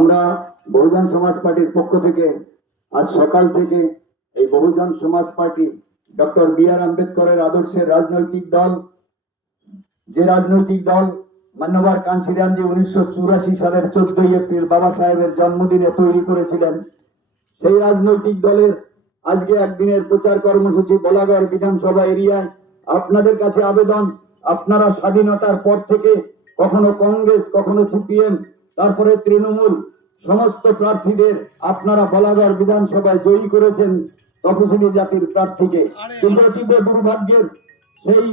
আমরা বহুজন সমাজ পার্টির পক্ষ থেকে আজ সকাল থেকে এই বহুজন সমাজ পার্টি ডক্টর বি আর আম্বেদকরের আদর্শের রাজনৈতিক দল, যে রাজনৈতিক দল মান্যবর কাঞ্চিরামজি উনিশশো চুরাশি সালের চোদ্দই এপ্রিল বাবা সাহেবের জন্মদিনে তৈরি করেছিলেন, সেই রাজনৈতিক দলের আজকে একদিনের প্রচার কর্মসূচি বলাগড় বিধানসভা এরিয়ায়। আপনাদের কাছে আবেদন, আপনারা স্বাধীনতার পর থেকে কখনো কংগ্রেস, কখনো সিপিএম তারপরে তৃণমূল সমস্ত প্রার্থীদের আপনারা বলাগড় বিধানসভায় জয়ী করেছেন তপশিলি জাতির প্রার্থীকে। কিন্তু অতীব দুর্ভাগ্যের সেই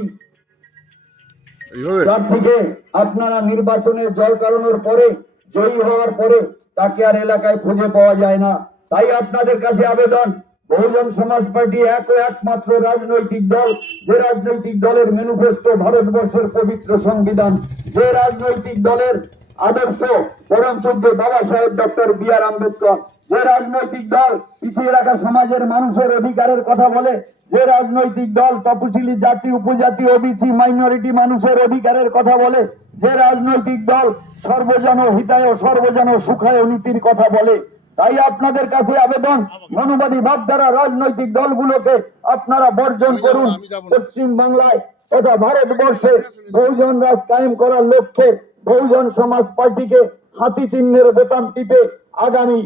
প্রার্থীকে আপনারা নির্বাচনে জয় করানোর পরে জয়ী হওয়ার পরে তাকে আর এলাকায় খুঁজে পাওয়া যায় না। তাই আপনাদের কাছে আবেদন বহুজন সমাজ পার্টি এক ও একমাত্র রাজনৈতিক দল যে রাজনৈতিক দলের ম্যানিফেস্টো ভারতবর্ষের পবিত্র সংবিধান যে রাজনৈতিক দলের আদর্শ পরম পূজ্য বাবা সাহেব ডক্টর বি আর আম্বেদকর। যে রাজনৈতিক দল পিছিয়ে রাখা সমাজের মানুষের অধিকারের কথা বলে যে রাজনৈতিক দল তপশিলি জাতি উপজাতি ওবিসি মাইনরিটি মানুষের অধিকারের কথা বলে যে রাজনৈতিক দল সর্বজন হিতায় ও সর্বজন সুখায় নীতির কথা বলে তাই আপনাদের কাছে আবেদন মনোবাদী ভাবধারা রাজনৈতিক দলগুলোকে আপনারা বর্জন করুন। পশ্চিম বাংলায় তথা ভারতবর্ষে বহুজন রাজ কায়েম করার লক্ষ্যে বহুজন সমাজ পার্টিকে হাতি চিহ্নের বোতাম টিপে আগামী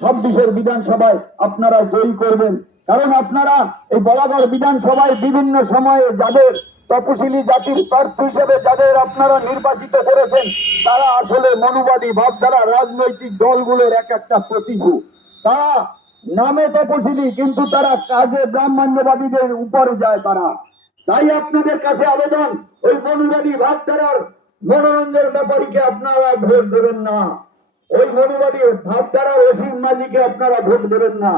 ছাব্বিশের বিধানসভায় আপনারা জয়ী করবেন। কারণ আপনারা এই বরাবর বিধানসভায় বিভিন্ন সময়ে যাদের তপশিলি জাতির প্রার্থী হিসেবে যাদের আপনারা নির্বাচিত করেছেন, তারা আসলে মনুবাদী ভাবধারা, রাজনৈতিক দলগুলোর এক একটা প্রতিভু। তারা নামে তপশিলি, কিন্তু তারা কাজে ব্রাহ্মণ্যবাদীদের উপরে যায় তারা। তাই আপনাদের কাছে আবেদন, ওই মনুবাদী ভাবধারার মনোরঞ্জন ব্যাপারীকে আপনারা ভোট দেবেন না। ওই মনুবাদী ভাবধারার অসীম মাঝিকে আপনারা ভোট দেবেন না।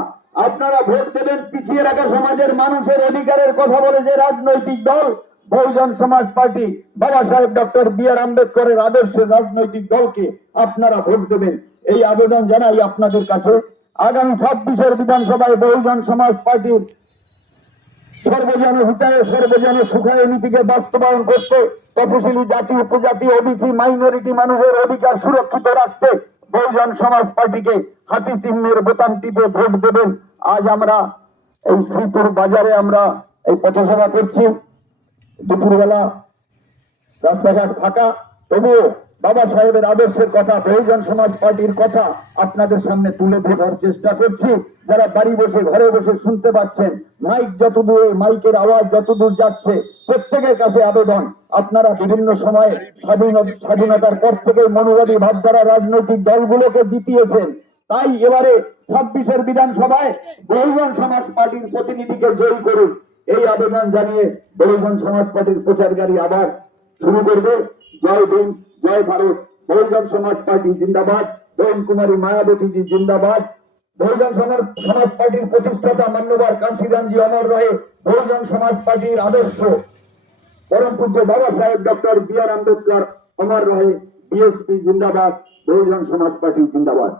আপনারা ভোট দেবেন পিছিয়ে রাখা সমাজের মানুষের অধিকারের কথা বলে যে রাজনৈতিক দল, বহুজন সমাজ পার্টি, বাবা সাহেব ডক্টর বি আর আম্বেদকরের আদর্শের রাজনৈতিক দলকে আপনারা ভোট দেবেন। এই আবেদন জানাই আপনাদের কাছে। আগামী ছাব্বিশের বিধানসভায় বহুজন সমাজ পার্টির সর্বজন হিতায় সর্বজন সুখায় নীতিকে বাস্তবায়ন করতে তপশিলি জাতি, উপজাতি ওবিসি মাইনরিটি মানুষের অধিকার সুরক্ষিত রাখতে বহুজন সমাজ পার্টিকে হাতি চিহ্নের বোতাম টিপে ভোট দেবেন। আজ আমরা এই শ্রীপুর বাজারে আমরা এই পথসভা করছি। দুপুরবেলা রাস্তাঘাট ফাঁকা, তবুও বাবা সাহেবের আদর্শের কথা বহুজন সমাজ পার্টির কথা আপনাদের সামনে তুলে ধরার চেষ্টা করছি। যারা বাড়ি বসে, ঘরে বসে শুনতে পাচ্ছেন মাইক যত দূরে মাইকের আওয়াজ যত দূর যাচ্ছে, প্রত্যেকের কাছে আবেদন। আপনারা বিভিন্ন সময়ে স্বাধীনতার পর থেকে মনোবাদী ভাবধারা রাজনৈতিক দলগুলোকে জিতিয়েছেন। তাই এবারে ছাব্বিশের বিধানসভায় বহুজন সমাজ পার্টির প্রতিনিধিকে জয়ী করুন। এই আবেদন জানিয়ে বহুজন সমাজ পার্টির প্রচারকারী আবার শুরু করবে। জয় ভীম, জয় ভারত। বহুজন সমাজ পার্টি জিন্দাবাদ। বরুণ কুমারী মায়াবতীজি জিন্দাবাদ। বহুজন সমাজ পার্টির প্রতিষ্ঠাতা মান্যবার কাঞ্চিরামজি অমর রয়ে বহুজন সমাজ পার্টির আদর্শ পরম বাবা সাহেব ডক্টর বি আর আম্বেদকর অমর রহে। বিএসপি জিন্দাবাদ। বহুজন সমাজ পার্টি জিন্দাবাদ।